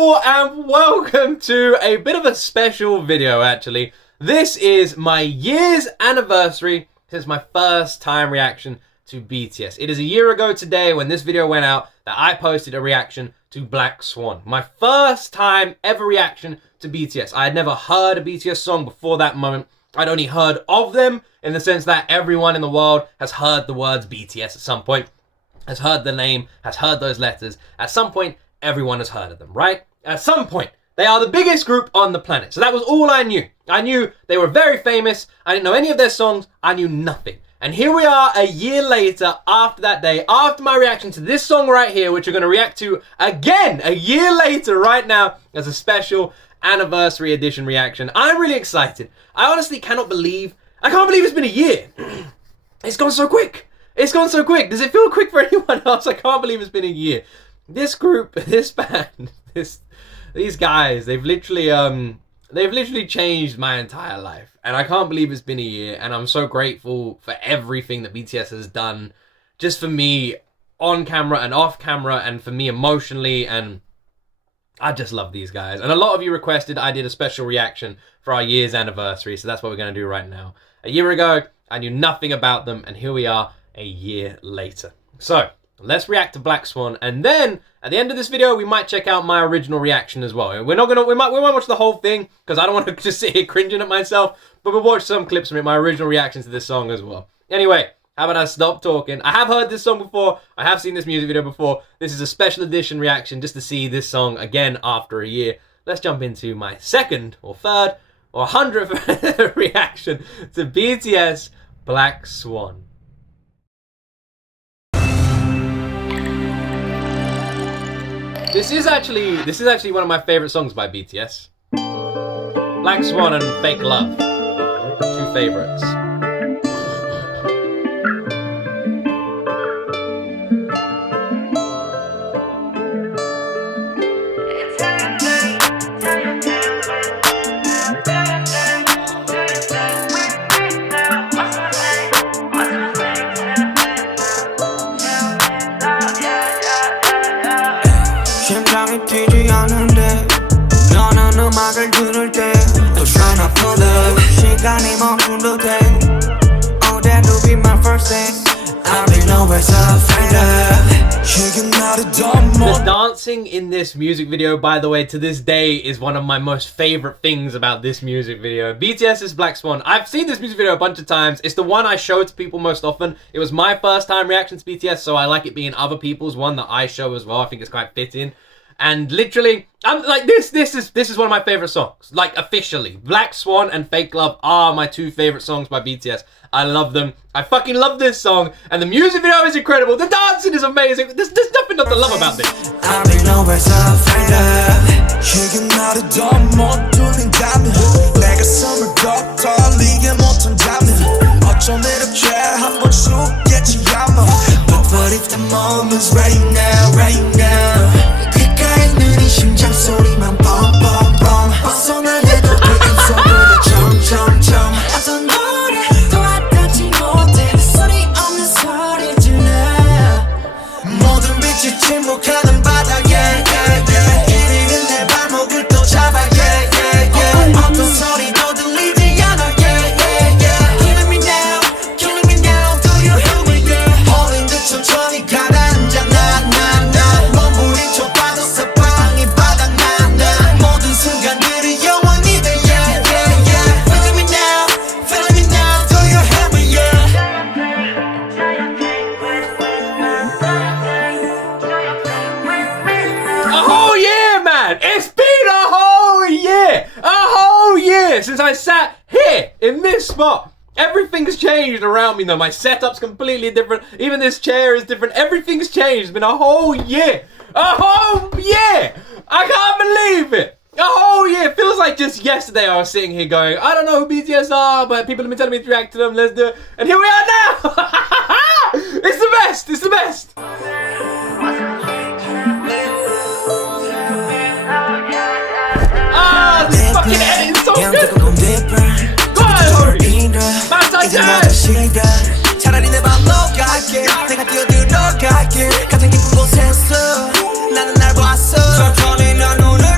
Hello and welcome to a bit of a special video actually. This is my year's anniversary since my first time reaction to BTS. It is a year ago today when this video went out that I posted a reaction to Black Swan. My first time ever reaction to BTS. I had never heard a BTS song before that moment. I'd only heard of them in the sense that everyone in the world has heard the words BTS at some point, has heard the name, has heard those letters. At some point, everyone has heard of them, right? At some point, they are the biggest group on the planet. So that was all I knew. I knew they were very famous. I didn't know any of their songs. I knew nothing. And here we are a year later, after that day, after my reaction to this song right here, which we're going to react to again a year later right now as a special anniversary edition reaction. I'm really excited. I honestly can't believe it's been a year. It's gone so quick. It's gone so quick. Does it feel quick for anyone else? I can't believe it's been a year. This group, this band, these guys, they've literally changed my entire life. And I can't believe it's been a year. And I'm so grateful for everything that BTS has done just for me on camera and off camera and for me emotionally. And I just love these guys. And a lot of you requested I did a special reaction for our year's anniversary. So that's what we're going to do right now. A year ago, I knew nothing about them. And here we are a year later. So let's react to Black Swan, and then at the end of this video, we might check out my original reaction as well. We might watch the whole thing because I don't want to just sit here cringing at myself. But we'll watch some clips from it, my original reaction to this song as well. Anyway, how about I stop talking? I have heard this song before. I have seen this music video before. This is a special edition reaction just to see this song again after a year. Let's jump into my second or third or 100th reaction to BTS Black Swan. This is actually one of my favorite songs by BTS. Black Swan and Fake Love. Two favorites. 심장이 뛰지 않는데 너는 음악을 들을 때 또 Swan 아프다 시간이 멈춘 듯해 Oh that'll be my first day I'll be nowhere so The dancing in this music video, by the way, to this day is one of my most favorite things about this music video. BTS's Black Swan. I've seen this music video a bunch of times. It's the one I show to people most often. It was my first time reaction to BTS, so I like it being other people's one that I show as well. I think it's quite fitting. And literally, I'm like, this is one of my favorite songs. Like, officially. Black Swan and Fake Love are my two favorite songs by BTS. I love them. I fucking love this song. And the music video is incredible. The dancing is amazing. There's nothing not to love about this. But if the moment's right now, right now 귓가에 느린 심장 소리만 뻥뻥뻥 벗어나려도 그 속으로 점점점 어떤 노래도 와닿지 못해 소리 없는 소리 질러 모든 빛이 침묵하는 바닥에 이리는 내 발목을 또 잡아 어떤 소리도 들리지 않아 Killing me now, killing me now Do you hear me girl 홀린 듯 천천히 가라앉아 나 몸부림쳐 빠졌어 방이 바닥나 모든 순간들이 영원히 돼 Feeling me now, feeling me now Do you hear me A whole year, man! It's been a whole year! A whole year since I sat here in this spot. Everything's changed around me though. My setup's completely different. Even this chair is different. Everything's changed. It's been a whole year. A whole year! I can't believe it! A whole year! It feels like just yesterday I was sitting here going, I don't know who BTS are, but people have been telling me to react to them. Let's do it. And here we are now! It's the best! It's the best! This fucking edit is so good! 차라리 내 발로 갈게 내가 뛰어들어갈게 가장 깊은 곳에서 나는 날 봤어 천천히 난 눈을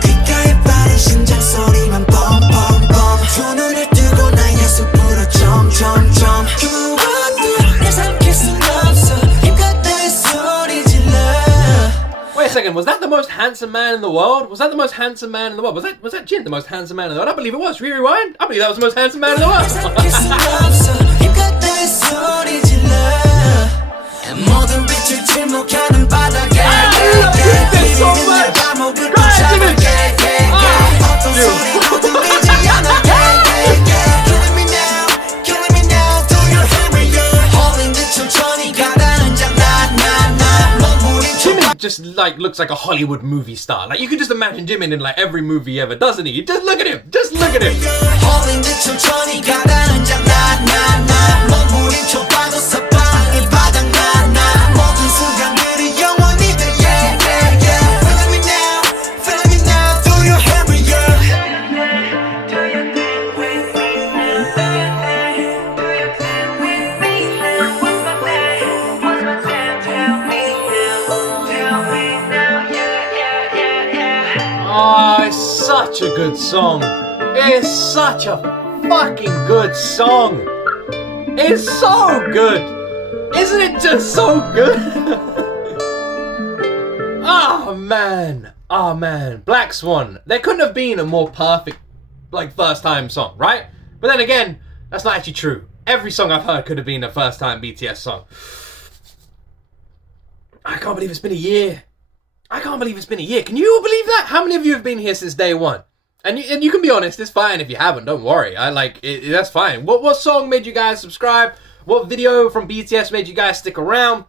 귓가에 빠른 심장 소리만 뻥뻥뻥 두 눈을 뜨고 난 약속부터 점점점 그것도 내 삼킬 순 없어 힘껏 내 소리 질러. Wait a second, was that the most handsome man in the world? Was that the most handsome man in the world? Was that Jin the most handsome man in the world? I believe it was. Rewind. I believe that was the most handsome man in the world. 모든 빛을 침묵하는 바닥에 어떤 소리도 들리지 않아 Killing me now, do you hear me? You're holding 듯 천천히 가다는 장난 Jimin just like looks like a Hollywood movie star. Like you could just imagine Jimin in like every movie ever, doesn't he? Just look at him. Just look at him. holding 듯 천천히 가다는 장난 몸부림 촉봐도 사방이 바닥나 모든 순간들이 영원히 돼 Feeling me now, do you hear me? Oh, it's such a good song. It's such a fucking good song. It's so good. Isn't it just so good? Oh man. Oh man. Black Swan. There couldn't have been a more perfect like first time song, right? But then again, that's not actually true. Every song I've heard could have been a first time BTS song. I can't believe it's been a year. I can't believe it's been a year. Can you all believe that? How many of you have been here since day one? And you can be honest, it's fine if you haven't. Don't worry. That's fine. What song made you guys subscribe? What video from BTS made you guys stick around?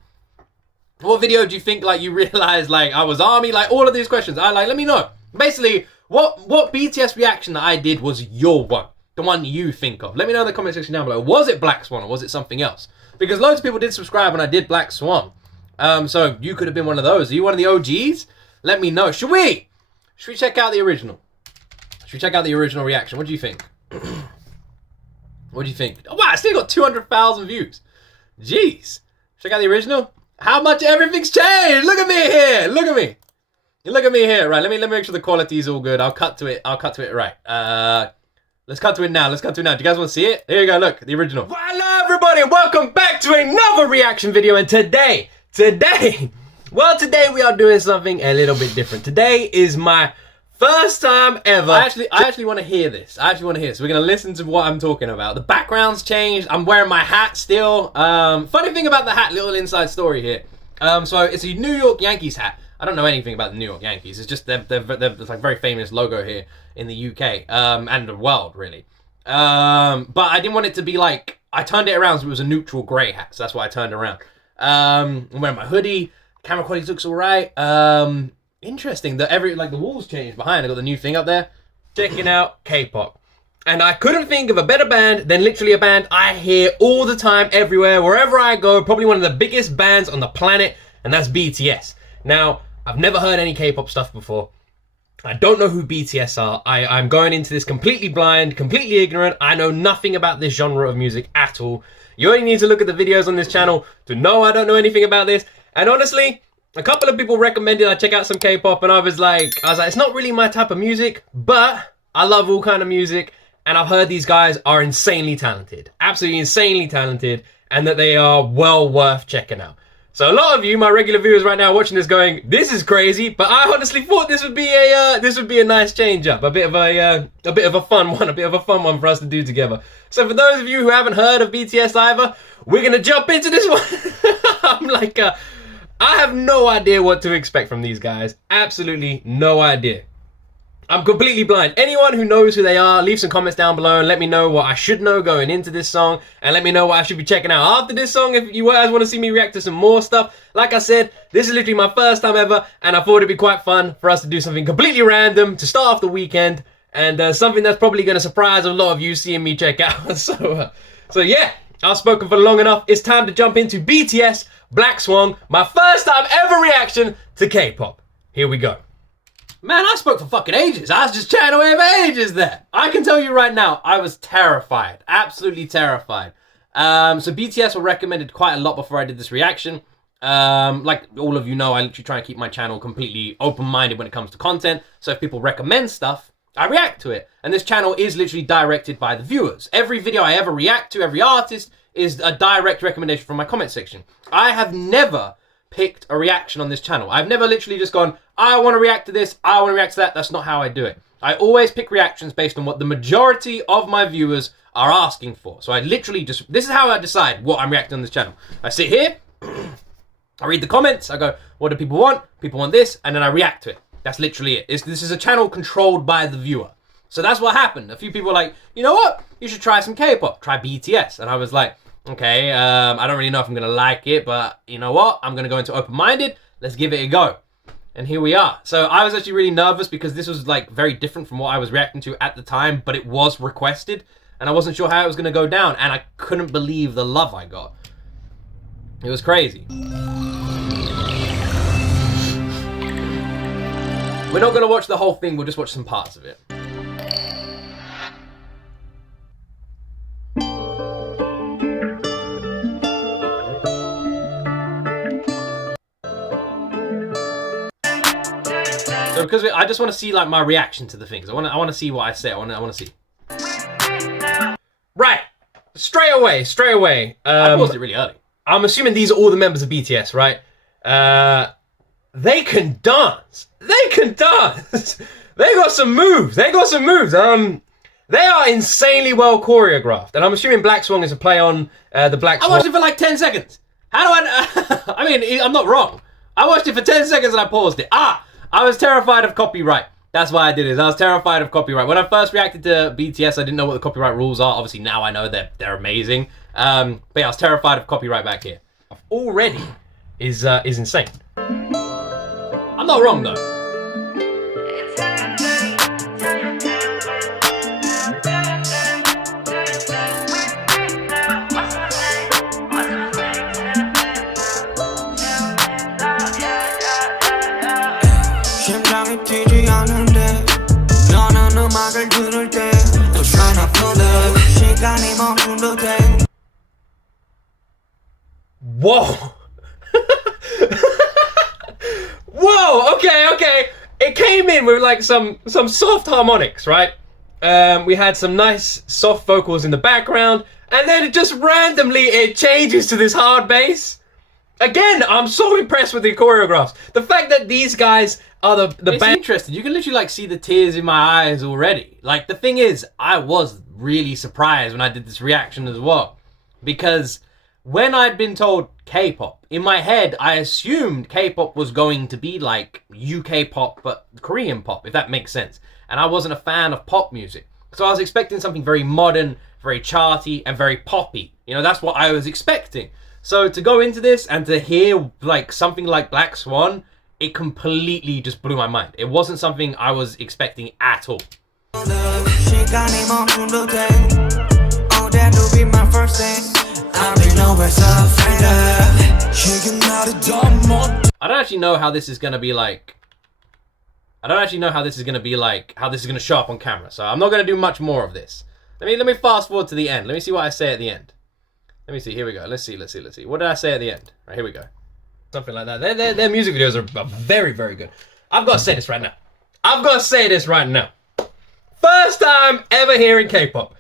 What video do you think like you realized like I was ARMY? Like all of these questions. Let me know. Basically, what BTS reaction that I did was your one, the one you think of. Let me know in the comment section down below. Was it Black Swan or was it something else? Because loads of people did subscribe when I did Black Swan. So you could have been one of those. Are you one of the OGs? Let me know. Should we check out the original? Should we check out the original reaction? What do you think? What do you think? Oh, wow, I still got 200,000 views. Jeez. Check out the original. How much everything's changed. Look at me here. Look at me. Look at me here. Right, let me make sure the quality is all good. I'll cut to it right. Let's cut to it now. Do you guys want to see it? Here you go. Look, the original. Hello, everybody, and welcome back to another reaction video. And today we are doing something a little bit different. Today is my first time ever. I actually want to hear this. So we're going to listen to what I'm talking about. The background's changed. I'm wearing my hat still. Funny thing about the hat, little inside story here. So it's a New York Yankees hat. I don't know anything about the New York Yankees. It's just they're like very famous logo here in the UK and the world really. But I didn't want it to be like, I turned it around so it was a neutral grey hat. So that's why I turned around. I'm wearing my hoodie. Camera quality looks alright. Interesting that the walls changed behind. I got the new thing up there. Checking out K-pop. And I couldn't think of a better band than literally a band I hear all the time, everywhere, wherever I go. Probably one of the biggest bands on the planet, and that's BTS. Now, I've never heard any K-pop stuff before. I don't know who BTS are. I'm going into this completely blind, completely ignorant. I know nothing about this genre of music at all. You only need to look at the videos on this channel to know I don't know anything about this. And honestly, a couple of people recommended I check out some K-pop, and I was like, it's not really my type of music, but I love all kind of music, and I've heard these guys are insanely talented, absolutely insanely talented, and that they are well worth checking out. So a lot of you, my regular viewers right now, watching this going, this is crazy, but I honestly thought this would be a nice change up, a bit of a fun one for us to do together. So for those of you who haven't heard of BTS either, we're gonna jump into this one. I'm like, I have no idea what to expect from these guys. Absolutely no idea. I'm completely blind. Anyone who knows who they are, leave some comments down below and let me know what I should know going into this song, and let me know what I should be checking out after this song if you guys want to see me react to some more stuff. Like I said, this is literally my first time ever, and I thought it'd be quite fun for us to do something completely random to start off the weekend, and something that's probably going to surprise a lot of you seeing me check out. So yeah, I've spoken for long enough. It's time to jump into BTS Black Swan, my first time ever reaction to K-pop. Here we go. Man, I spoke for fucking ages. I was just chatting away for ages there. I can tell you right now, I was terrified. Absolutely terrified. So BTS were recommended quite a lot before I did this reaction. Like all of you know, I literally try and keep my channel completely open-minded when it comes to content. So if people recommend stuff, I react to it. And this channel is literally directed by the viewers. Every video I ever react to, every artist, is a direct recommendation from my comment section. I have never picked a reaction on this channel. I've never literally just gone, I want to react to this, I want to react to that. That's not how I do it. I always pick reactions based on what the majority of my viewers are asking for. So I literally just, this is how I decide what I'm reacting on this channel. I sit here, I read the comments, I go, what do people want? People want this, and then I react to it. That's literally it. This is a channel controlled by the viewer. So that's what happened. A few people were like, you know what? You should try some K-pop. Try BTS. And I was like, okay, I don't really know if I'm going to like it, but you know what? I'm going to go into open-minded. Let's give it a go. And here we are. So I was actually really nervous because this was like very different from what I was reacting to at the time, but it was requested. And I wasn't sure how it was going to go down. And I couldn't believe the love I got. It was crazy. We're not going to watch the whole thing. We'll just watch some parts of it. So because I just want to see like my reaction to the things. I want to see what I say. I want to see. Right. Straight away. I paused it really early. I'm assuming these are all the members of BTS, right? They can dance. They can dance. They got some moves. They are insanely well choreographed. And I'm assuming Black Swan is a play on the Black Swan. I watched it for like 10 seconds. How do I... I mean, I'm not wrong. I watched it for 10 seconds and I paused it. I was terrified of copyright. That's why I did it. I was terrified of copyright. When I first reacted to BTS, I didn't know what the copyright rules are. Obviously, now I know they're amazing. But yeah, I was terrified of copyright back here. Already is insane. I'm not wrong though. Whoa. Whoa, okay. It came in with like some soft harmonics, right? We had some nice soft vocals in the background, and then it just randomly it changes to this hard bass. Again, I'm so impressed with the choreographs. The fact that these guys are the band. It's interesting. You can literally like see the tears in my eyes already. Like the thing is, I was really surprised when I did this reaction as well, because when I'd been told K-pop, in my head, I assumed K-pop was going to be like UK pop, but Korean pop, if that makes sense. And I wasn't a fan of pop music. So I was expecting something very modern, very charty, and very poppy. You know, that's what I was expecting. So to go into this and to hear like something like Black Swan, it completely just blew my mind. It wasn't something I was expecting at all. I don't actually know how this is gonna be like. How this is gonna show up on camera. So I'm not gonna do much more of this. Let me fast forward to the end. Let me see what I say at the end. Let me see. Here we go. Let's see. What did I say at the end? Right, here we go. Something like that. Their music videos are very, very good. I've got to say this right now. First time ever hearing K-pop.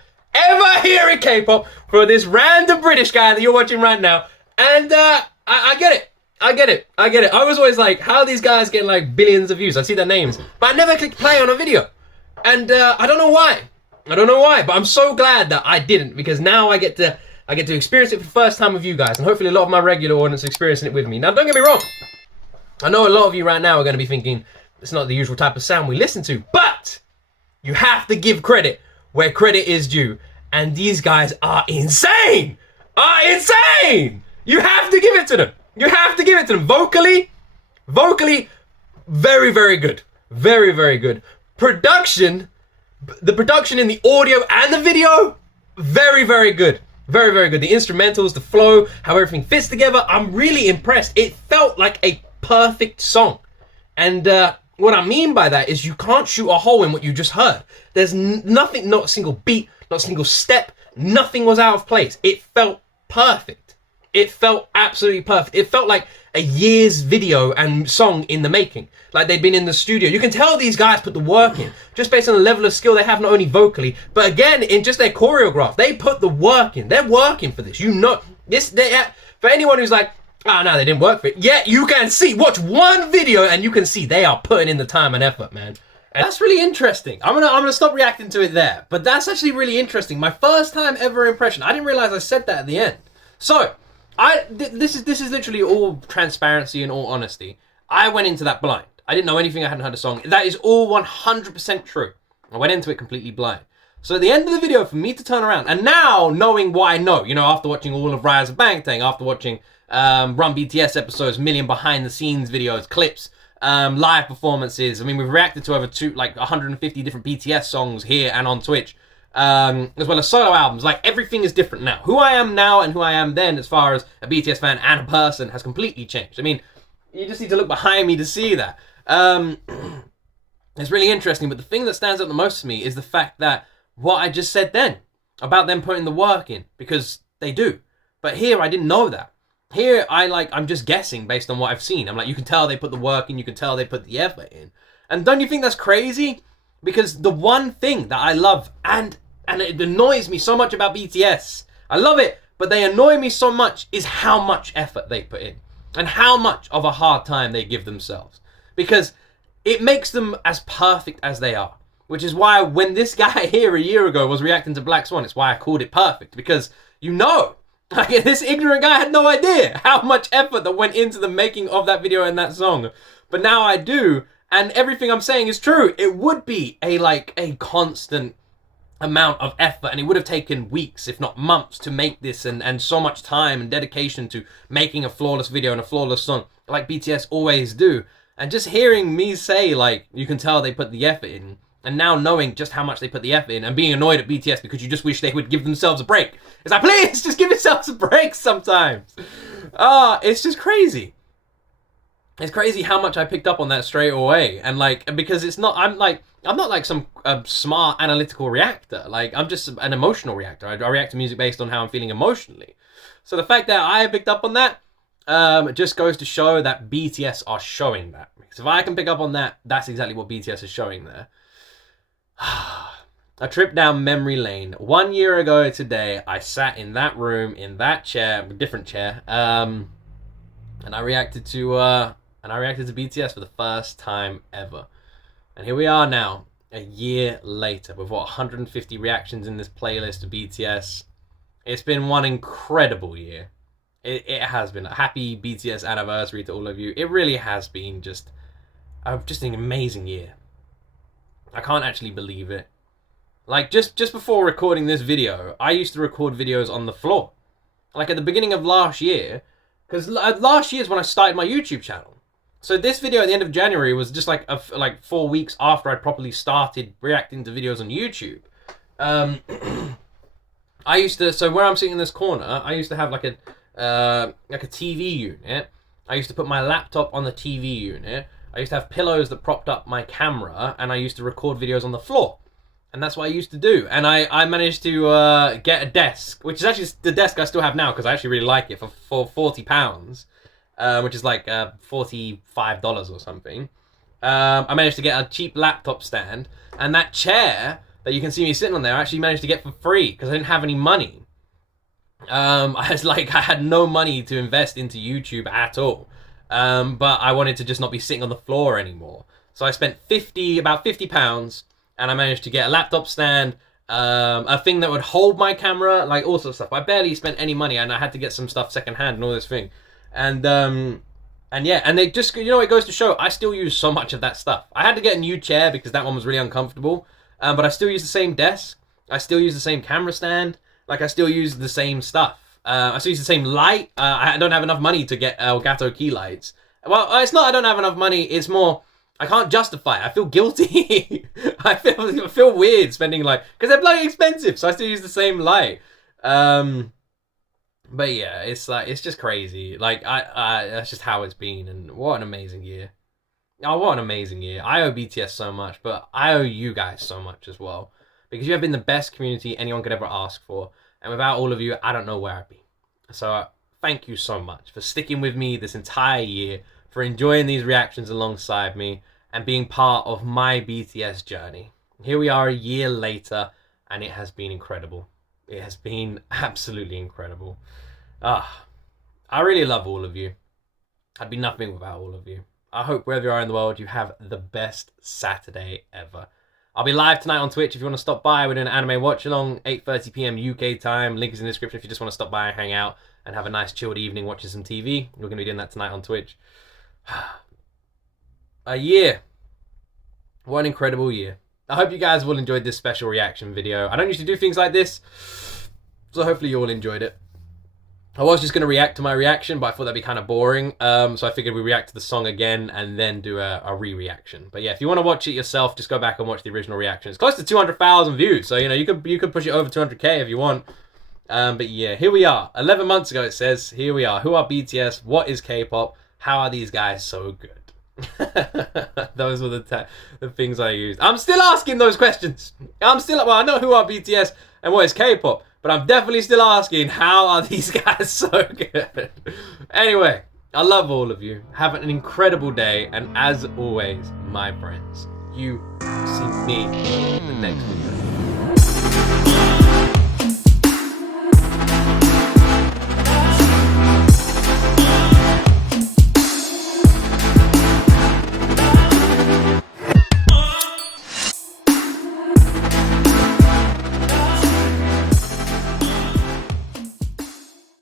For this random British guy that you're watching right now. And I get it. I was always like, how are these guys getting like billions of views? I see their names. But I never clicked play on a video. And I don't know why. But I'm so glad that I didn't, because now I get to experience it for the first time with you guys, and hopefully a lot of my regular audience are experiencing it with me. Now, don't get me wrong. I know a lot of you right now are going to be thinking, it's not the usual type of sound we listen to, but you have to give credit where credit is due. And these guys are insane! You have to give it to them. Vocally, very, very good. Very, very good. The production in the audio and the video, very, very good. Very, very good. The instrumentals, the flow, how everything fits together. I'm really impressed. It felt like a perfect song. And what I mean by that is you can't shoot a hole in what you just heard. There's nothing, not a single beat, not a single step. Nothing was out of place. It felt perfect. It felt absolutely perfect. It felt like a year's video and song in the making. Like they'd been in the studio. You can tell these guys put the work in, just based on the level of skill they have, not only vocally, but again, in just their choreograph. They put the work in. They're working for this. You know, for anyone who's like, oh, no, they didn't work for it. Yeah, you can see. Watch one video and you can see they are putting in the time and effort, man. And that's really interesting. I'm gonna stop reacting to it there. But that's actually really interesting. My first time ever impression. I didn't realize I said that at the end. So, this is literally all transparency and all honesty. I went into that blind. I didn't know anything. I hadn't heard a song. That is all 100% true. I went into it completely blind. So at the end of the video, for me to turn around, and now knowing what I know, you know, after watching all of Rise of Bangtan, after watching Run BTS episodes, million behind the scenes videos, clips, live performances. I mean, we've reacted to over 150 different BTS songs here and on Twitch, as well as solo albums. Like, everything is different now. Who I am now and who I am then, as far as a BTS fan and a person, has completely changed. I mean, you just need to look behind me to see that. It's really interesting, but the thing that stands out the most to me is the fact that what I just said then about them putting the work in, because they do. But here, I didn't know that. Here, I'm just guessing based on what I've seen. I'm like, you can tell they put the work in, you can tell they put the effort in. And don't you think that's crazy? Because the one thing that I love, and it annoys me so much about BTS, I love it, but they annoy me so much, is how much effort they put in. And how much of a hard time they give themselves. Because it makes them as perfect as they are. Which is why when this guy here a year ago was reacting to Black Swan, it's why I called it perfect. Because, you know, like, this ignorant guy had no idea how much effort that went into the making of that video and that song. But now I do, and everything I'm saying is true. It would be a constant amount of effort, and it would have taken weeks, if not months, to make this, and so much time and dedication to making a flawless video and a flawless song, like BTS always do. And just hearing me say, like, you can tell they put the effort in, and now knowing just how much they put the effort in, and being annoyed at BTS because you just wish they would give themselves a break. It's like, please, just give yourselves a break sometimes. It's just crazy. It's crazy how much I picked up on that straight away. And like, because it's not, I'm not like some smart analytical reactor. Like, I'm just an emotional reactor. I react to music based on how I'm feeling emotionally. So the fact that I picked up on that, just goes to show that BTS are showing that. Because if I can pick up on that, that's exactly what BTS is showing there. A trip down memory lane. 1 year ago today, I sat in that room, in that chair, different chair, and I reacted to BTS for the first time ever. And here we are now, a year later, with what, 150 reactions in this playlist of BTS. It's been one incredible year. It has been. A happy BTS anniversary to all of you. It really has been just an amazing year. I can't actually believe it. Like, just before recording this video, I used to record videos on the floor. Like, at the beginning of last year, because last year is when I started my YouTube channel. So this video at the end of January was just like 4 weeks after I'd properly started reacting to videos on YouTube. I used to, so where I'm sitting in this corner, I used to have like a TV unit. I used to put my laptop on the TV unit. I used to have pillows that propped up my camera, and I used to record videos on the floor. And that's what I used to do. And I managed to get a desk, which is actually the desk I still have now, because I actually really like it, for £40, which is like $45 or something. I managed to get a cheap laptop stand, and that chair that you can see me sitting on there, I actually managed to get for free, because I didn't have any money. I had no money to invest into YouTube at all. But I wanted to just not be sitting on the floor anymore. So I spent about £50, and I managed to get a laptop stand, a thing that would hold my camera, like all sorts of stuff. I barely spent any money, and I had to get some stuff secondhand and all this thing. And yeah, and they just, you know, it goes to show, I still use so much of that stuff. I had to get a new chair because that one was really uncomfortable. But I still use the same desk. I still use the same camera stand. Like, I still use the same stuff. I still use the same light. I don't have enough money to get Elgato key lights. Well, it's not I don't have enough money. It's more, I can't justify it. I feel guilty. I feel weird spending, like, because they're bloody expensive. So I still use the same light. But yeah, it's like, it's just crazy. Like, that's just how it's been. And what an amazing year. Oh, what an amazing year. I owe BTS so much, but I owe you guys so much as well. Because you have been the best community anyone could ever ask for. And without all of you, I don't know where I'd be. So, thank you so much for sticking with me this entire year, for enjoying these reactions alongside me, and being part of my BTS journey. Here we are a year later, and it has been incredible. It has been absolutely incredible. I really love all of you. I'd be nothing without all of you. I hope wherever you are in the world, you have the best Saturday ever. I'll be live tonight on Twitch if you want to stop by. We're doing an anime watch along, 8:30 p.m. UK time. Link is in the description if you just want to stop by and hang out and have a nice chilled evening watching some TV. We're going to be doing that tonight on Twitch. A year. What an incredible year. I hope you guys will enjoy this special reaction video. I don't usually do things like this, so hopefully you all enjoyed it. I was just going to react to my reaction, but I thought that'd be kind of boring. So I figured we'd react to the song again and then do a re-reaction. But yeah, if you want to watch it yourself, just go back and watch the original reaction. It's close to 200,000 views, so you know you could push it over 200k if you want. But yeah, here we are. 11 months ago it says, here we are. Who are BTS? What is K-pop? How are these guys so good? Those were the things I used. I'm still asking those questions. Well, I know who are BTS and what is K-pop, but I'm definitely still asking, how are these guys so good? Anyway, I love all of you. Have an incredible day, and as always, my friends, you see me in the next video.